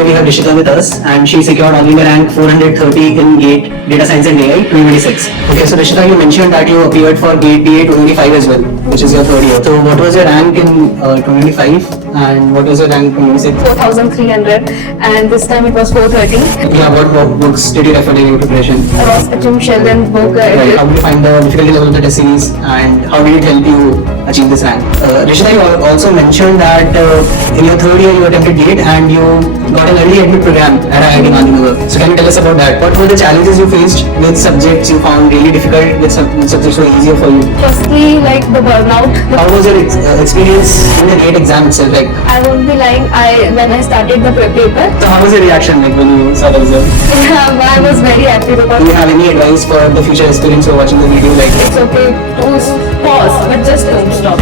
today we have Rishita with us, and she secured all India rank 430 in GATE Data Science and AI 2026. Okay, so Rishita, you mentioned that you appeared for GATE DA 2025 as well, which is your third year. So what was your rank in 2025 and what was your rank in 2026? 4,300, and this time it was 430. Yeah, what books did you refer during your preparation? Ross Sheldon's book. Right. How did you find the difficulty level of the test series and how did it help you achieve this rank? Rishita, you also mentioned that in your third year you attempted GATE and you got an early admit program at IIT Gandhinagar. So can you tell us about that? What were the challenges you faced with subjects you found really difficult, with subjects were easier for you? Firstly, like the burnout. How was your experience in the GATE exam itself? Like, I won't be lying. When I started the paper, so how was your reaction like when you saw the result? I was very happy because. Do you have any advice for the future aspirants who are watching the video? Like, It's okay to pause, but just don't stop.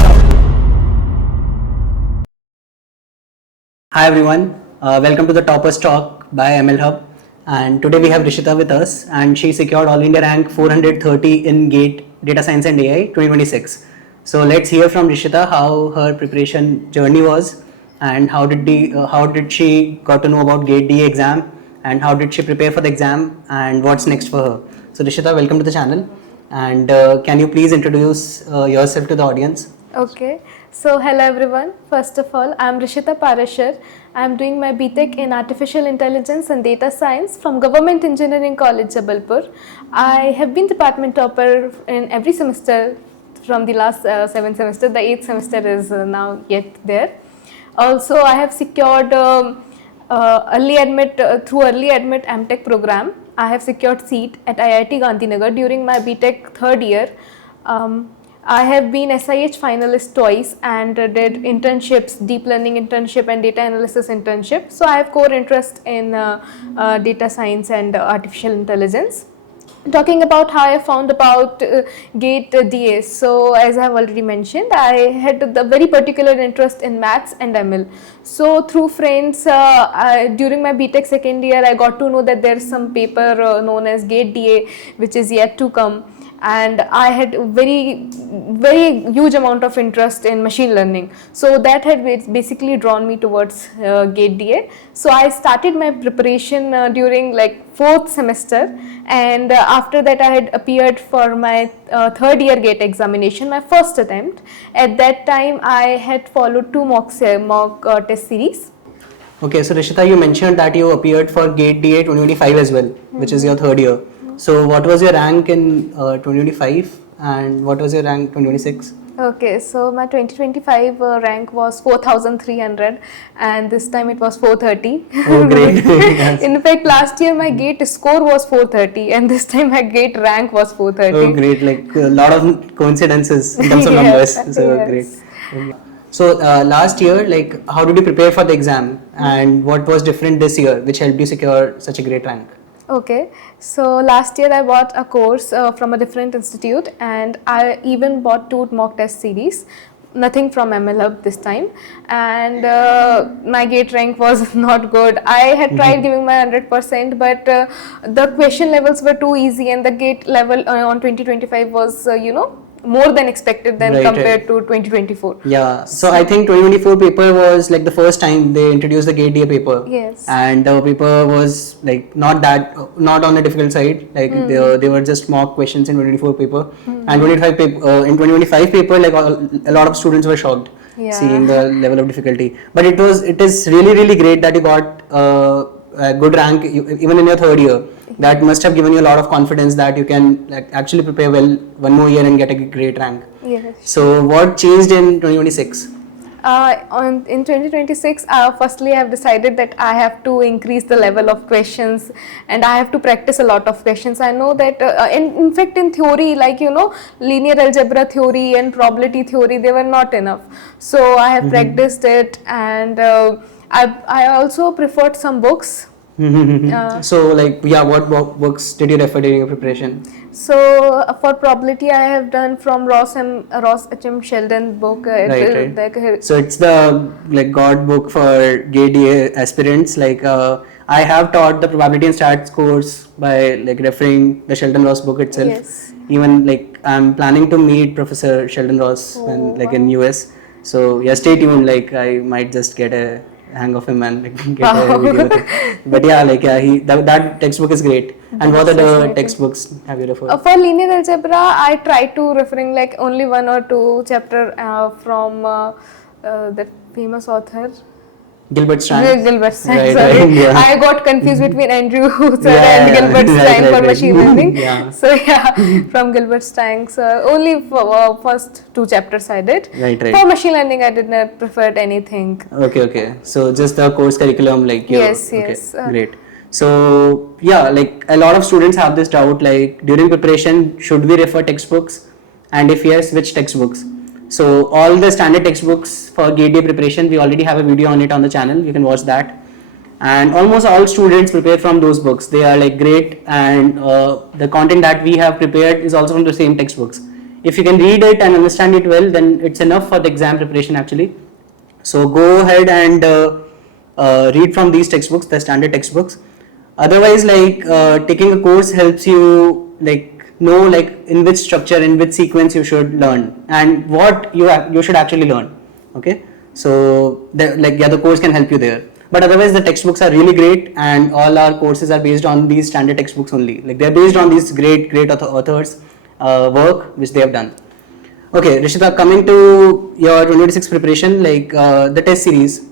Hi everyone, welcome to the Toppers Talk by ML Hub, and today we have Rishita with us, and she secured All India rank 430 in GATE Data Science and AI 2026. So let's hear from Rishita how her preparation journey was, and how did she got to know about GATE DA exam, and how did she prepare for the exam, and what's next for her. So Rishita, welcome to the channel, and can you please introduce yourself to the audience? Okay, so hello everyone. First of all, I'm Rishita Parashar. I'm doing my B.Tech in Artificial Intelligence and Data Science from Government Engineering College, Jabalpur. I have been department topper in every semester from the last 7 semesters. The 8th semester is now yet there. Also, I have secured early admit M.Tech program. I have secured seat at IIT Gandhinagar during my B.Tech third year. I have been SIH finalist twice and did internships, deep learning internship and data analysis internship. So I have core interest in data science and artificial intelligence. Talking about how I found about GATE DA, so as I have already mentioned, I had the very particular interest in maths and ML. So through friends, during my B.Tech second year, I got to know that there is some paper known as GATE DA, which is yet to come. And I had very huge amount of interest in machine learning, so that had basically drawn me towards GATE DA. So I started my preparation during like 4th semester, and after that I had appeared for my third year GATE examination, my first attempt. At that time I had followed 2 mock test series. Okay, so Rishita, you mentioned that you appeared for GATE DA 2025 as well, which is your third year. So what was your rank in 2025 and what was your rank 2026? Okay, so my 2025 rank was 4,300 and this time it was 430. Oh, great. Yes. In fact, last year my GATE score was 430 and this time my GATE rank was 430. Oh, great. Like a lot of coincidences in terms of Yes, numbers. So yes. great. So last year, like how did you prepare for the exam and what was different this year which helped you secure such a great rank? Okay, so last year I bought a course from a different institute and I even bought 2 mock test series, nothing from ML Hub this time, and my GATE rank was not good. I had tried giving my 100%, but the question levels were too easy and the GATE level on 2025 was more than expected than compared to 2024. Yeah, so I think 2024 paper was like the first time they introduced the GATE DA paper. Yes. And the paper was like not on the difficult side. Like they were just mock questions in 2024 paper. And 2025 paper, like a lot of students were shocked seeing the level of difficulty. But it is really great that you got a good rank even in your third year. That must have given you a lot of confidence that you can like actually prepare well one more year and get a great rank. Yes. So what changed in 2026? In 2026, firstly I have decided that I have to increase the level of questions and I have to practice a lot of questions. I know that in fact in theory, like linear algebra theory and probability theory, they were not enough. So I have practiced it, and I also preferred some books. So like what books did you refer during your preparation? So for probability I have done from Ross Sheldon book. Right. So it's the like God book for GATE DA aspirants. Like I have taught the probability and stats course by like referring the Sheldon Ross book itself. Yes. Even like I'm planning to meet Professor Sheldon Ross in US. So yeah, stay tuned. Like I might just get a hang of him and like, get a video with it. But yeah, like yeah, that textbook is great. And what other textbooks have you referred? For linear algebra, I try to referring like only one or two chapter from that famous author. Gilbert Strang. Gilbert Strang, Right, sorry. right, yeah. I got confused between Andrew sir Yeah, and Gilbert right, Strang right, for right. machine learning. Yeah. So yeah, from Gilbert Strang, so only for first two chapters I did. Right, right. For machine learning, I did not prefer anything. Okay. So just the course curriculum, like Yes. Great. So yeah, like a lot of students have this doubt, like during preparation, should we refer textbooks? And if yes, which textbooks? So all the standard textbooks for GATE day preparation, we already have a video on it on the channel. You can watch that. And almost all students prepare from those books. They are like great, and the content that we have prepared is also from the same textbooks. If you can read it and understand it well, then it's enough for the exam preparation actually. So go ahead and read from these textbooks, the standard textbooks. Otherwise, like taking a course helps you like know like in which structure, in which sequence you should learn, and what you should actually learn. Okay, so the course can help you there. But otherwise, the textbooks are really great, and all our courses are based on these standard textbooks only. Like they're based on these great authors' work which they have done. Okay, Rishita, coming to your 2026 preparation, like the test series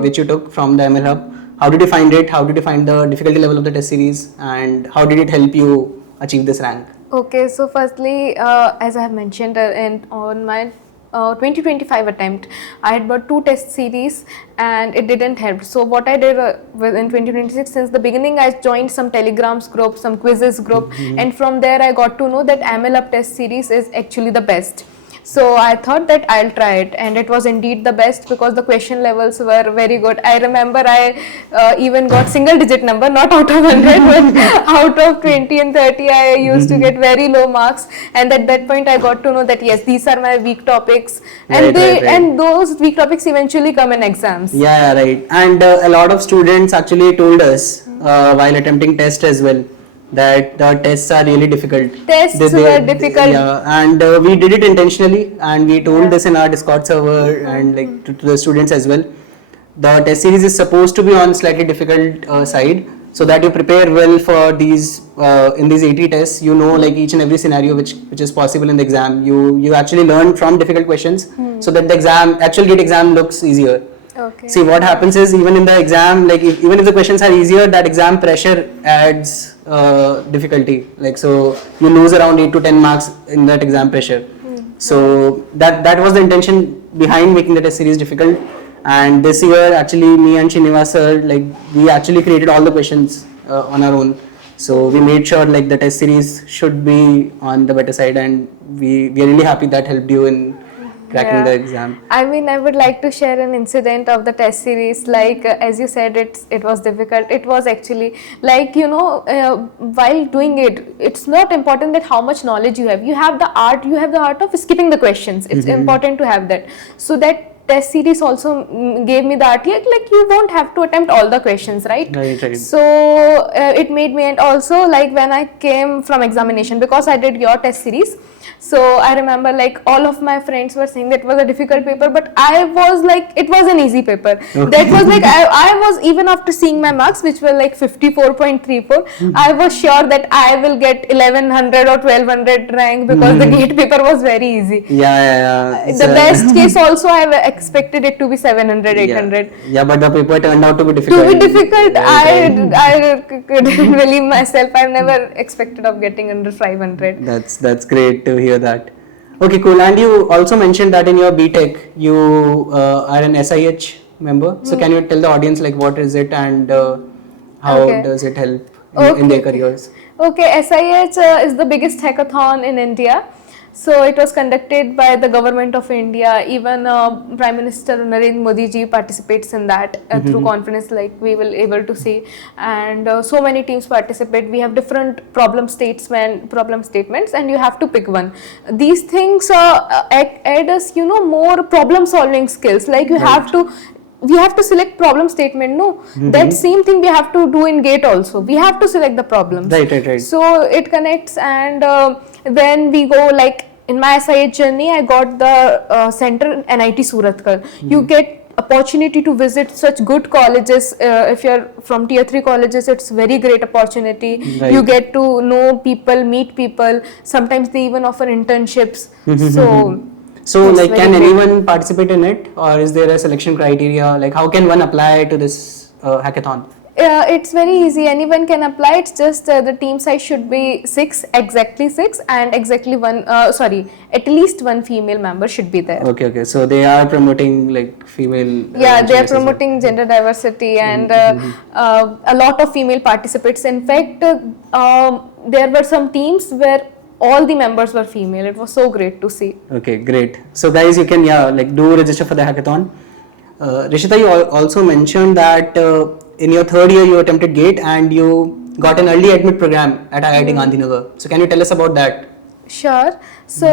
which you took from the ML Hub, how did you find it? How did you find the difficulty level of the test series, and how did it help you achieve this rank? Okay, so firstly, as I have mentioned on my 2025 attempt, I had bought two test series and it didn't help. So what I did in 2026, since the beginning, I joined some telegrams group, some quizzes group, and from there I got to know that ML Up test series is actually the best. So I thought that I'll try it, and it was indeed the best because the question levels were very good. I remember I even got single digit number, not out of 100 but out of 20 and 30 I used to get very low marks, and at that point I got to know that yes, these are my weak topics, and Right. and those weak topics eventually come in exams. Yeah, right. And a lot of students actually told us while attempting test as well that the tests are really difficult. Tests were difficult. Yeah, and we did it intentionally, and we told this in our Discord server and like to the students as well. The test series is supposed to be on slightly difficult side, so that you prepare well for these in these 80 tests. You know, like each and every scenario which is possible in the exam. You actually learn from difficult questions, so that the actual GATE exam looks easier. Okay. See, what happens is even in the exam, like even if the questions are easier, that exam pressure adds difficulty. Like so, you lose around 8 to 10 marks in that exam pressure. So that was the intention behind making the test series difficult. And this year, actually, me and Sriniwas sir, like we actually created all the questions on our own. So we made sure like the test series should be on the better side, and we are really happy that helped you in cracking the exam. I mean, I would like to share an incident of the test series. Like as you said, it was difficult. It was actually like while doing it, it's not important that how much knowledge you have. You have the art of skipping the questions. It's important to have that. So that test series also gave me the art, like you won't have to attempt all the questions, right? Right. So it made me, and also like when I came from examination, because I did your test series, so I remember like all of my friends were saying that it was a difficult paper, but I was like, it was an easy paper. That was like, I was, even after seeing my marks which were like 54.34, I was sure that I will get 1100 or 1200 rank, because the GATE paper was very easy. Yeah. The best case also I expected it to be 700, 800. Yeah, but the paper turned out to be difficult. I couldn't believe myself. I've never expected of getting under 500. That's great to hear that. Okay, cool. And you also mentioned that in your B.Tech you are an SIH member. So can you tell the audience like what is it, and how does it help in their careers? Okay, SIH is the biggest hackathon in India. So it was conducted by the government of India. Even Prime Minister Narendra Modi ji participates in that through conference, like we will able to see. And so many teams participate. We have different problem statements, and you have to pick one. These things add us, more problem solving skills. Like we have to select problem statement, that same thing we have to do in GATE also. We have to select the problems. Right. So it connects, and then we go, like in my SIH journey, I got the center in NIT Surathkal. You get opportunity to visit such good colleges. If you're from tier 3 colleges, it's very great opportunity. Right. You get to know people, meet people. Sometimes they even offer internships. So it's like, very can great. anyone participate in it, or is there a selection criteria? Like, how can one apply to this hackathon? It's very easy. Anyone can apply. It's just the team size should be exactly six, and exactly one. At least one female member should be there. Okay. So they are promoting like female. Yeah, they are engineers as well. promoting gender diversity and a lot of female participants. In fact, there were some teams where all the members were female. It was so great to see. Okay, great. So guys, you can do register for the hackathon. Rishita, you also mentioned that in your third year you attempted GATE and you got an early admit program at IIT Gandhinagar. So can you tell us about that? Sure. So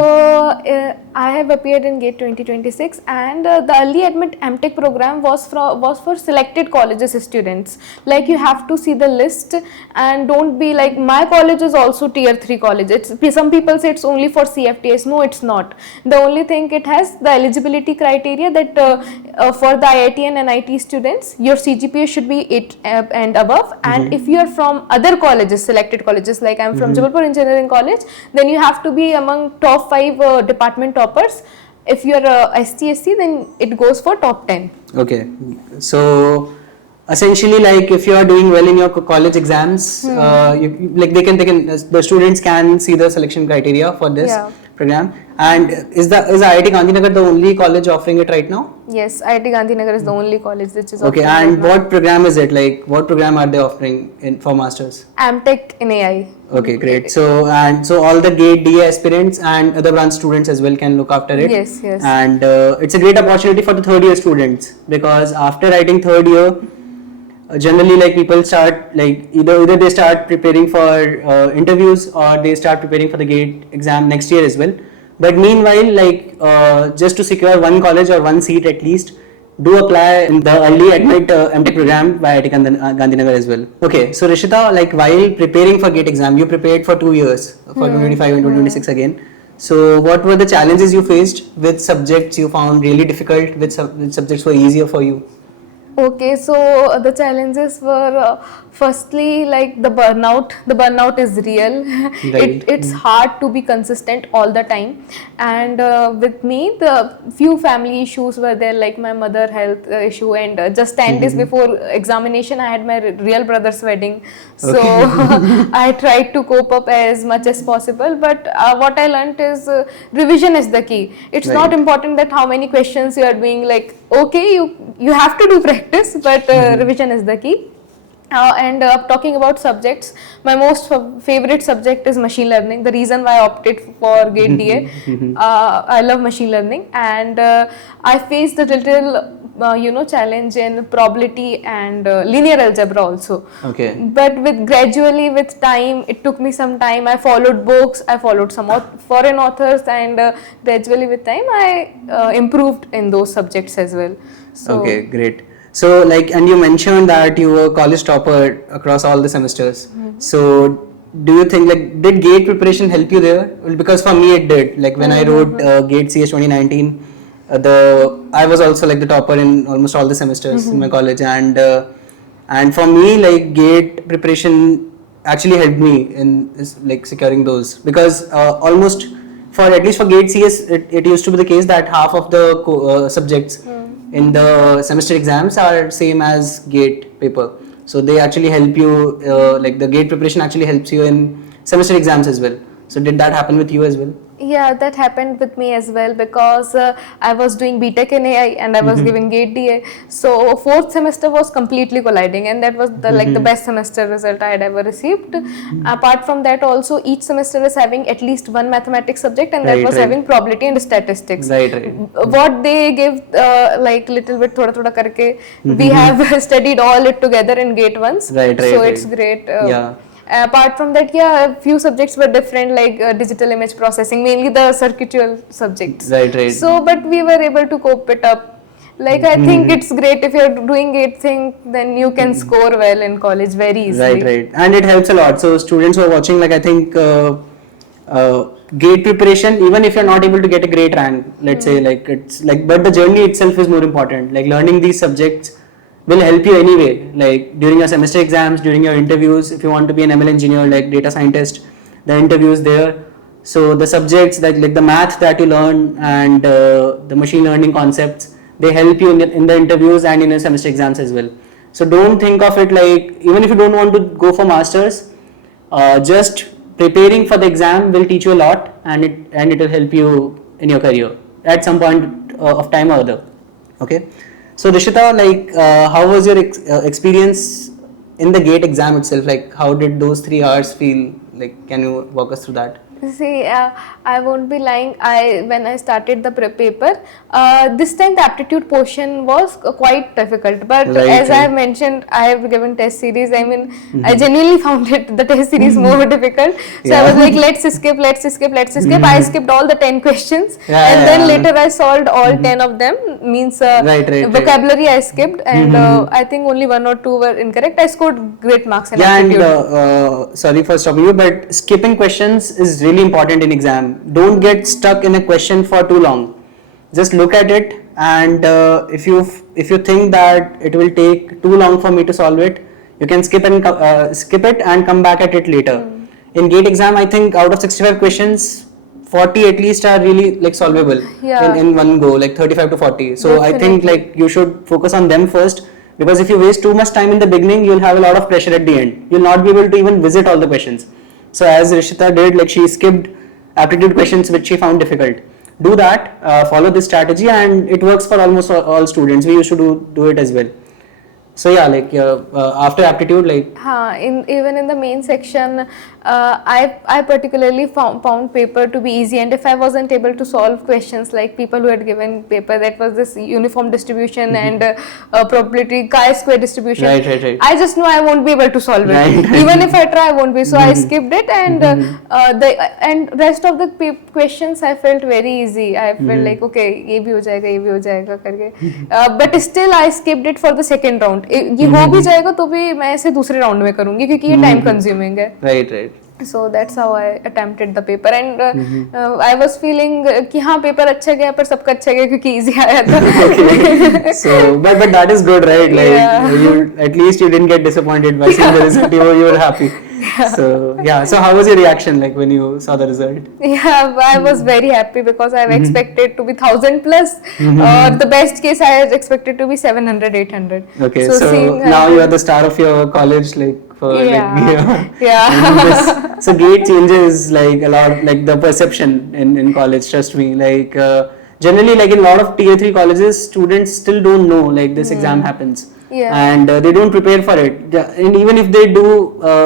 I have appeared in GATE 2026, and the early admit M.Tech program was for selected colleges students. Like, you have to see the list, and don't be like, my college is also tier 3 college. Some people say it's only for CFTS. No, it's not. The only thing, it has the eligibility criteria that for the IIT and NIT students, your CGPA should be 8 and above. And if you are from other colleges, selected colleges, like I'm from Jabalpur Engineering College, then you have to be among top 5 department toppers. If you are STSC, then it goes for top 10. Okay, so essentially, like, if you are doing well in your college exams, the students can see the selection criteria for this program. And is IIT Gandhinagar the only college offering it right now? Yes, IIT Gandhinagar is the only college which is okay. offering. And what program is it? Like, what program are they offering for masters? M.Tech in AI. Okay, great. So all the GATE DA aspirants and other branch students as well can look after it. Yes. And it's a great opportunity for the third year students, because after writing third year, generally, like, people start, like, either they start preparing for interviews, or they start preparing for the GATE exam next year as well. But meanwhile, like, just to secure one college or one seat at least, do apply in the early admit M.Tech program by IIT Gandhinagar as well. Okay, so Rishita, like, while preparing for GATE exam, you prepared for 2 years, for 2025 and 2026 again. So what were the challenges you faced? Which subjects you found really difficult? Which subjects were easier for you? Okay, so the challenges were firstly, like, the burnout. The burnout is real. Right. It's hard to be consistent all the time, and with me, the few family issues were there, like my mother health issue, and just 10 days before examination I had my real brother's wedding. So I tried to cope up as much as possible, but what I learned is revision is the key. It's not important that how many questions you are doing. Like, okay, you have to do practice, but revision is the key. Talking about subjects, my most favorite subject is machine learning. The reason why I opted for GATE DA, I love machine learning, and I faced a little challenge in probability and linear algebra also. Okay. But gradually with time, it took me some time. I followed books, I followed some foreign authors, and gradually with time I improved in those subjects as well. So, okay, great. So, like, and you mentioned that you were college topper across all the semesters. So, do you think, like, did GATE preparation help you there? Well, because for me it did. Like, when I wrote GATE CS 2019, I was also like the topper in almost all the semesters in my college, and for me, like, GATE preparation actually helped me in like securing those, because almost at least for GATE CS, it used to be the case that half of the subjects in the semester exams are same as GATE paper. So they actually help you, like, the GATE preparation actually helps you in semester exams as well. So did that happen with you as well? Yeah, that happened with me as well, because I was doing B.Tech in AI and I was giving GATE DA. So fourth semester was completely colliding, and that was the best semester result I had ever received. Apart from that, also each semester is having at least one mathematics subject, and that was having probability and statistics. Right. What they give, like, little bit thoda karke, we have studied all it together in GATE once. So it's great. Yeah. Apart from that, a few subjects were different, like digital image processing, mainly the circuitual subjects. Right. So, but we were able to cope it up. Like, I think it's great if you're doing GATE thing, then you can score well in college very easily. Right. And it helps a lot. So students who are watching, like, I think gate preparation, even if you're not able to get a great rank, let's say, like it's like, but the journey itself is more important. Like learning these subjects will help you anyway, like during your semester exams, during your interviews. If you want to be an ML engineer, like data scientist, the interviews there. So the subjects like the math that you learn and the machine learning concepts, they help you in the interviews and in your semester exams as well. So don't think of it like, even if you don't want to go for masters, just preparing for the exam will teach you a lot, and it will help you in your career at some point of time or other. Okay. So Rishita, like how was your experience in the GATE exam itself? Like how did those 3 hours feel? Like can you walk us through that? See, I won't be lying. When I started the paper, this time the aptitude portion was quite difficult. But as I have mentioned, I have given test series. I mean, I genuinely found the test series more difficult. So I was like, let's skip. I skipped all the 10 questions, and then later I solved all 10 of them. Means vocabulary I skipped, and I think only 1 or 2 were incorrect. I scored great marks in aptitude. And sorry for stopping you, but skipping questions is really important in exam. Don't get stuck in a question for too long. Just look at it, and if you think that it will take too long for me to solve it, you can skip it and come back at it later. In GATE exam, I think out of 65 questions, 40 at least are really like solvable in one go, like 35 to 40. So definitely. I think like you should focus on them first, because if you waste too much time in the beginning, you'll have a lot of pressure at the end. You'll not be able to even visit all the questions. So as Rishita did, like she skipped aptitude questions which she found difficult. Do that, follow this strategy, and it works for almost all students. We used to do it as well. So yeah, like after aptitude, like even in the main section, I particularly found paper to be easy, and if I wasn't able to solve questions like people who had given paper that was this uniform distribution and probability chi-square distribution, I just know I won't be able to solve it. Even if I try, I won't be. So I skipped it, and and rest of the questions I felt very easy. I felt like okay, ये भी हो जाएगा करके. But still I skipped it for the second round. ये हो भी जाएगा तो भी मैं इसे दूसरे राउंड में करूंगी क्योंकि ये टाइम कंज्यूमिंग है. Right. So that's how I attempted the paper, and I was feeling कि हाँ पेपर अच्छा गया पर सबका अच्छा गया क्योंकि easy आया था. Okay. So but that is good, right? Like you at least you didn't get disappointed by seeing the result. You were happy. So how was your reaction like when you saw the result? Yeah, I was very happy because I have expected to be 1000 plus, or the best case I had expected to be 700, 800. Okay, so now you are the star of your college, like for So GATE changes like a lot, like the perception in college. Trust me, like generally, like in a lot of tier 3 colleges, students still don't know like this exam happens. And they don't prepare for it, and even if they do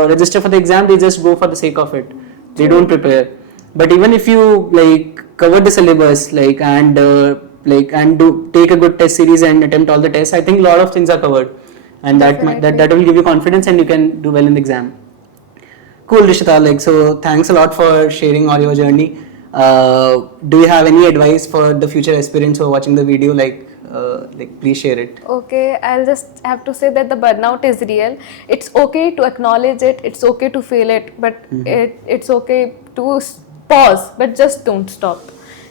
register for the exam, they just go for the sake of it. They don't prepare. But even if you like cover the syllabus, like and do take a good test series and attempt all the tests, I think a lot of things are covered, and that will give you confidence, and you can do well in the exam. Cool, Rishita. Like so, thanks a lot for sharing all your journey. Do you have any advice for the future aspirants who are watching the video? Like please share it. Okay, I'll just have to say that the burnout is real. It's okay to acknowledge it. It's okay to feel it, but it's okay to pause, but just don't stop.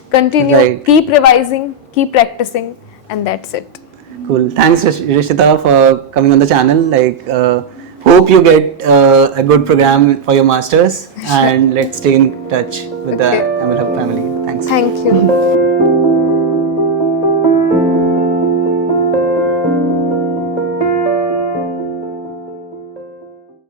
Continue, keep revising, keep practicing, and that's it. Cool. Thanks, Rishita, for coming on the channel. Like, hope you get a good program for your masters, and let's stay in touch with the ML Hub family. Thanks. Thank you.